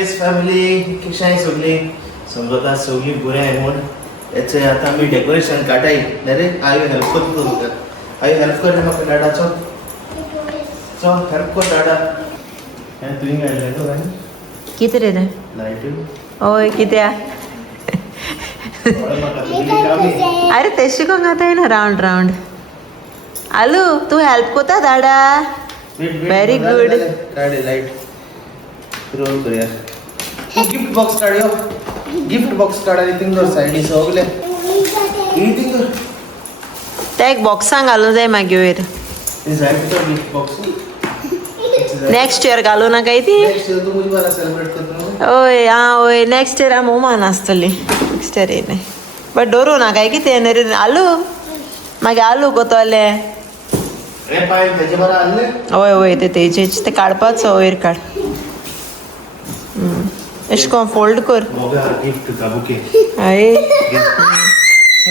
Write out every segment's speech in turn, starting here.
Guess family कशी आहे सगळी समजता सगळी बरी आहे म्हणून याचे आता मी डेकोरेशन काढाय अरे आई हेल्प करतो तुका आई हेल्प कर म्हाका डाडा चल हेल्प कर डाडा हे तुवें काडलें तो काय कितें रे तें लायट ओय कित्या अरे तेशी कोण आता येना राउंड राउंड आलू तू हेल्प कोता दाडा व्हेरी गुड काढे लाईट रोल करूया गिफ्ट बॉक्स काढयो गिफ्ट बॉक्स काढायला थिंग सायडी सगळे थिंग त्या एक बॉक्सांक घालूं जाय मागीर ते सायडी तो गिफ्ट बॉक्स नेक्स्ट इयर घालूं नाका ती नेक्स्ट तू मुझे वाला सेलिब्रेट करतो ओय ओय नेक्स्ट इयर हांव मोमान आसतली नेक्स्ट इयर येयलें बट डोरू नाका कितें रे आलू मागीर आलू कोतोले रे पाय तेजे बरा आले ओय ओय तेजेच ते काडपाचो वयर काड एश कोन फोल्ड कर मोगा गिफ्ट का बुके अय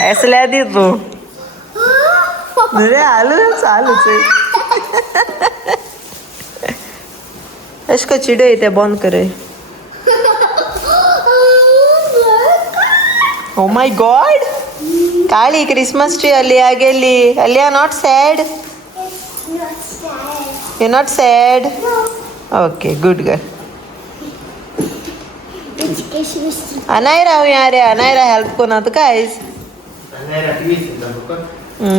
ऐसल्या दी तू रे आलू चालूच एश को चिडय ते बंद करे ओ माय गॉड काळी क्रिसमस ट्री अलिया गेली Aliya not sad you not sad okay good girl Anayra हांव रे अनायरा हेल्प कोना तुका आयज अनायरा टीव्ही चेता बुका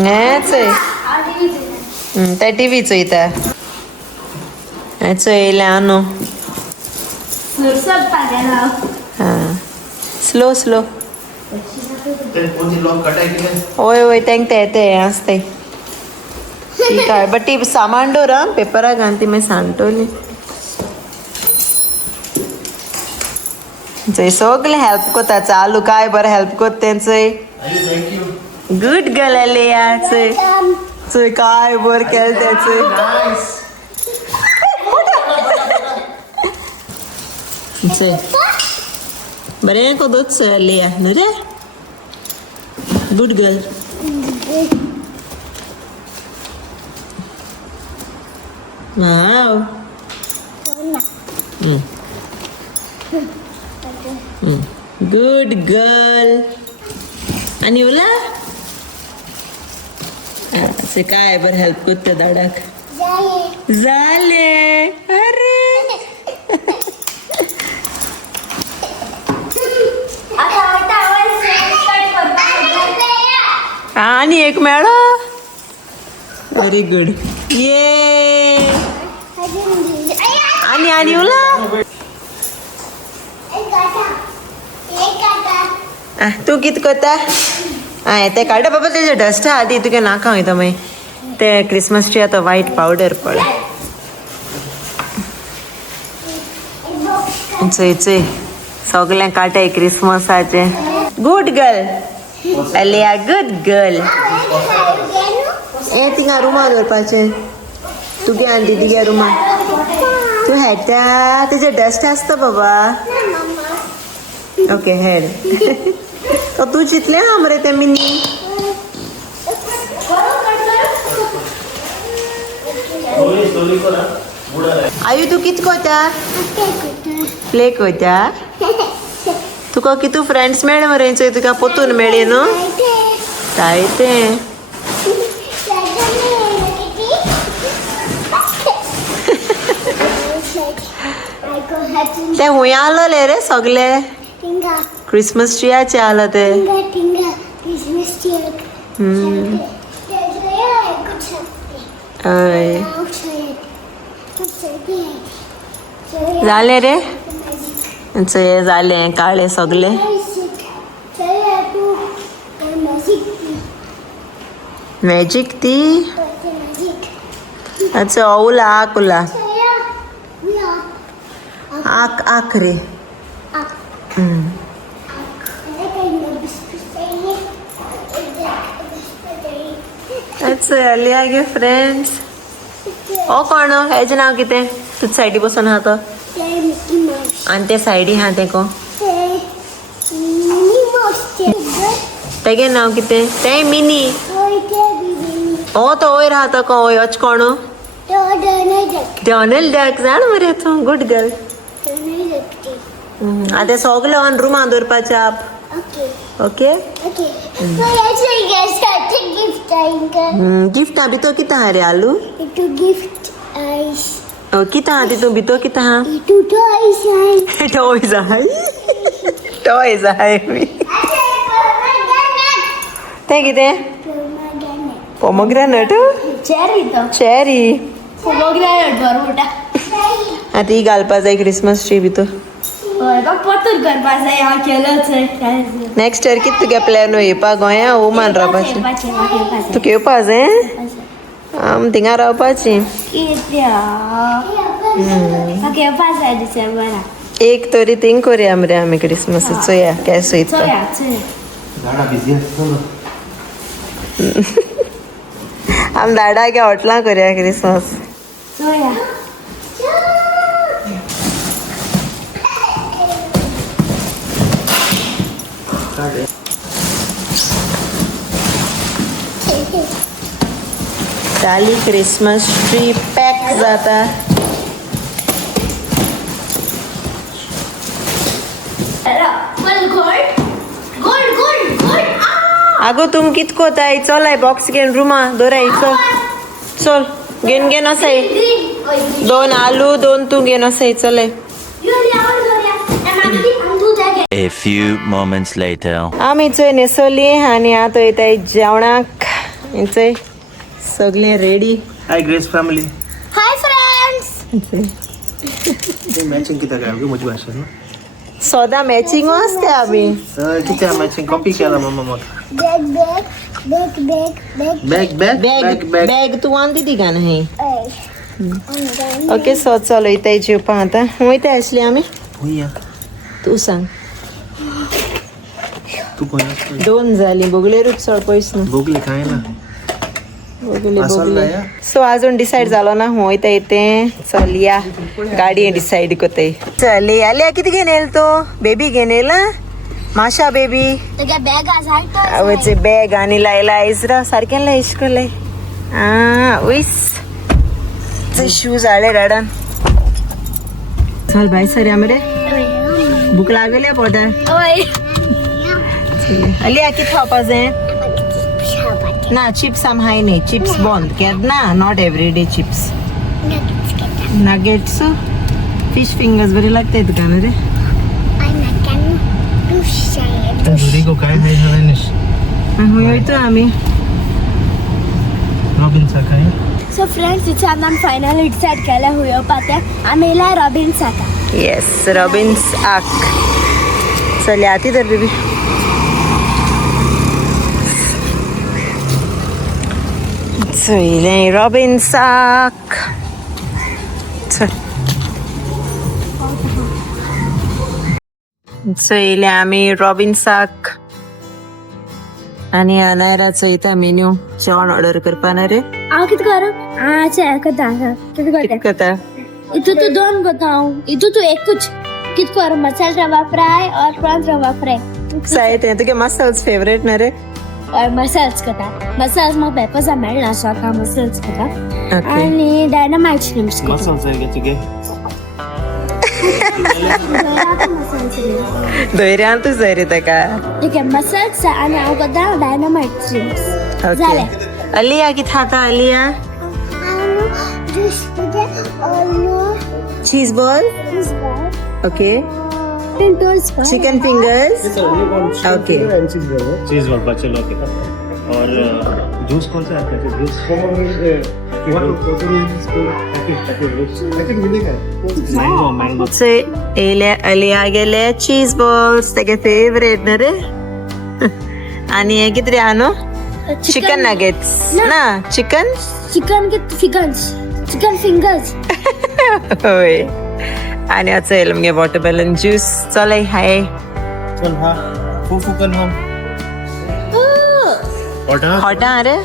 हेच त्या टीव्ही चोयता हेच येयले न्हू हां स्लो स्लो ते कोणी लॉक कटाय केले ओय ओय तेंक ते आसताय ठीक आहे बट ती सामान डोर पेपरा घाल ती मागीर सांगतली चोय सगळे हेल्प कोता चालू काय बरें हेल्प कोत तेंचोय आई थँक यू गुड गर्ल अलिया चोय चोय काय बरें केलें तेचोय नाइस चोय बरें कोदोच चोय अलिया न्हू रे good girl wow good girl आणि उला असे काय बरं हेल्प करते दाडाक झाले अरे आणि एक मेळो व्हेरी गुड ये आणि उला तू कित करता आं ते काडा बाबा तेजे डस्ट आहा ती तुका नाका वयता मागीर ते क्रिसमस ट्री आतां वायट पावडर पळय चोय चोय सगळें काटाय क्रिसमसाचे गुड गर्ल अलिया गुड गर्ल ए थिंगा रुमा दवरपाचें तुगे आंटी तुगे रुमा तू हेटा तेजे डस्ट आसता बाबा ओके हेड तो तू चितलें हा मरे ते मिनी आयु तू कित कोता प्ले कोता तुका कितू फ्रेंड्स मेळ मरे चोय तुका पोतून मेळ्ळे न्हू जायते ते हुंय आलोले रे सगळे क्रिसमस ट्रियाचे आला ते हय जाले रे चोय जालें काळे सगळे मॅजिक ती अच्छा ओला आकुला आक आक रे अच्छा अलिया गे फ्रेंड्स ओ कोण हेजें नांव कितें तुज सायडी बसून आहा तो आनी ते सायडी आहा ते को तेगे नांव कितें तें मिनी ओ तो वयर आहा तो को वच कोण डोनाल्ड डक जाण मरे तूं गुड गर्ल आतां सगळें ऑन रुमान दवरपाचें आप ओके गिफ्टा भितर कितें आहा रे आलू कितें आहा तितून भितर कितें आहा टॉयज आहाय टॉयज आहाय तें कितें पोमोग्रेनेट चेरी आतां ही घालपा जाय क्रिसमस ट्री भितर नेक्स्ट इयर कितें तुगे प्लॅन येवपा गोंया ओमान रावपाचें तुका येवपा जाय आम थिंगा रावपाचीं एक तरी थिंग करया मरे आमी क्रिसमस चोया केसो येता गाणा बिझी आसता आम दाडागे हॉटलां करया क्रिसमस जाली क्रिसमस ट्री पॅक जाता आगो तुम कित कोताय चलाय बॉक्स घेवन रुमा दोराय चल चल घेन वसाय 2 आलू 2 तू घेन वसाय चलय A few moments later. आमी चोय न्हेसोली आनी आतां वयताय जेवणाक चोय सगळें ready hi Grace family hi friends matching कितें काय म्हजी भाशा न्हू सोदा मॅचिंग आसता आमी कितें मॅचिंग कॉपी केला मम्मा म्हाका बैग बॅग तू आनी दी गाणं हे ओके सो चल वयताय जेवपा आतां वयताय आसली आमी हुया तू सांग तू कोण 2 जाली बोगलेरूच चड पयस न्हू भोगली काय ना बोगले सो आजून डिसायड जालो ना हूं वयता येतें चल या गाडये डिसायड कोताय चल आल्या कितें घेवन येयल तो बेबी घेवन येयला माशा बेबी तुगे बैग आसा आवचे बॅग आनी लायला इजरा सारकें लाय इश्क लाय उयस शूज हाडले डाडान चल भाई सर मरे भूक लागले पोटा अलिया कितें खावपा जाय ना चिप्स आम हाय न्ही चिप्स बंद केन्ना not everyday chips nuggets fish fingers बरे लागताय तुका रे को काय हाय हायनिश वयतो आमी रॉबिन्सा काय सो फ्रेंड्स इथे आम्ही फायनल डिसाइड केला हुयो पाते आम्ही येला रॉबिन्स आता येस रॉबिन्स आक चल आती तर बेबी चले रॉबिन्स आक चल चले आमी रॉबिन्साक आनी अनायरा चयता मेन्यू जेवण ऑर्डर करपा ना रे हांव कितें करूं अच्छा करता कितें करता करता इतू तू 2 करता हांव इतू तू एकूच कितें करूं मसाला रवा फ्राय और प्रॉन्स रवा फ्राय सायते तुगे मसाल्स फेवरेट ना रे और मसाल्स करता मसाल्स म्हाका पेपर्सा मेळना सो हांव मसाल्स करता ओके आनी डायनामाइट श्रिम्प्स मसाला जाय गे तुगे दोयऱ्यांतूच जाय रे ताका ठीक आहे मसाल्स आनी हांव करता डायनामाइट श्रिम्प्स ओके अलिया कितें खाता Aliya cheese ball okay chicken fingers okay cheese वाला चलो ओके और जूस कौन सा है जूस मैंगो मैंगो से अलिया गेले चीज बॉल्स तेगे फेवरेट ना रे आनी हे कितें रे आहा न्हू चिकन नगेट्स ना चिकन चिकन फिंगर्स होय आनी आतां येयलो मगे वॉटरमेलन ज्यूस चलय हाय चल हाँ फूफू कर हम और हॉटा रे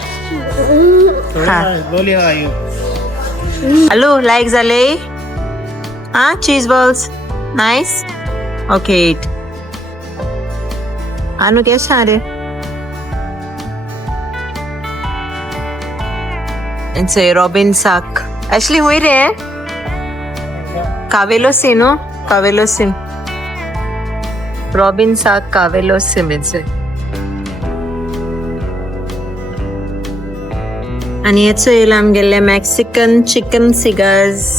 हाँ बोली आयु हॅलो लायक जाले आं cheese balls nice okay eat आनू केश आहा रे इट्स रॉबिन साक एक्चुअली हुई रे कावेलो सी नो कावेलो सी रॉबिन सा कावेलो सिमेंचे आणि याचं येईल आमगेले Mexican chicken cigars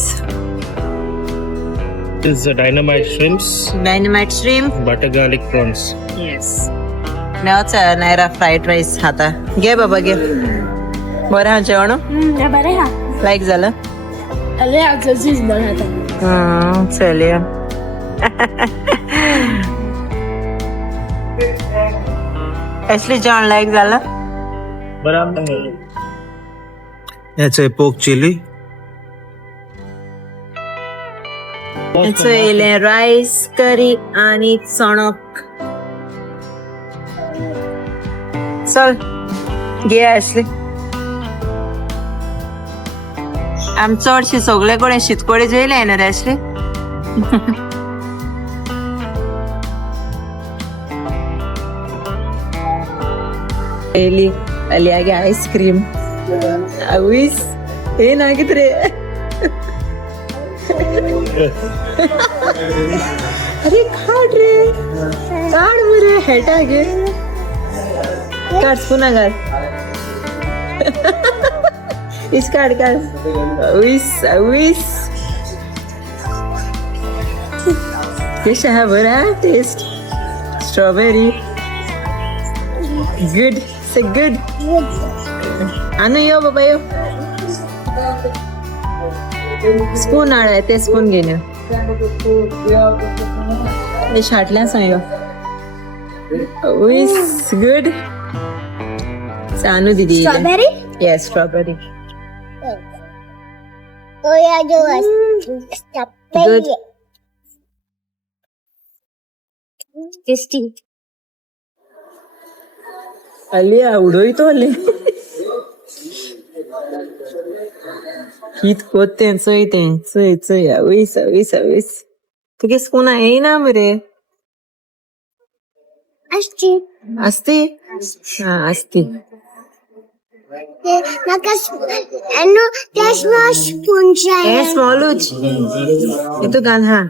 This is dynamite shrimps, dynamite shrimp butter garlic prawns. Yes मेवचा नायरा फ्राईड राईस हाता घे बाबा घे बरं हा जेवण बरे हा लाईक झालं अरे आज चीज बनवता चलिए ऍक्च्युली जेवण लाईक झालं याचं पोक चिली. याचं येईल राईस करी आणि चणक चल घे ऍक्च्युली आम चडशे सगळे कोणी शीतकोडी जेयले ना रे ऍक्च्युली एली ಅಲ್ಲಿ ಆಗಿ ಐಸ್ ಕ್ರೀಮ್ ಅವಿಸ್ ಏನಾಗಿದ್ರೆ ಅರೆ ಕಾಡ್ರಿ ಕಾಡ್ ಬರೇ ಹೆಟಾಗೆ ಕಾಡ್ ಸ್ಪೂನಾಗ ಇಸ್ ಕಾಡ್ ಕಾಡ್ ಅವಿಸ್ ಅವಿಸ್ कैसा है बड़ा टेस्ट स्ट्रॉबेरी गुड से गुड अनु यो बाबा यो स्पून आळाय ते स्पून घेऊन ये छाटल्या सांग इस गुड सानू दीदी strawberry yes strawberry Oh yeah, do Good. Tasty. ಅಲ್ಲಿ ಉಡೋಯ್ತು ಅಲ್ಲಿ हीत कोते सोयते सोय सोय अवीस अवीस अवीस तुगे स्पून आहे ना मरे Asti. असते हा असते Nakas. Ano? There's no spoon ए स्मॉलूच इथं घाल हा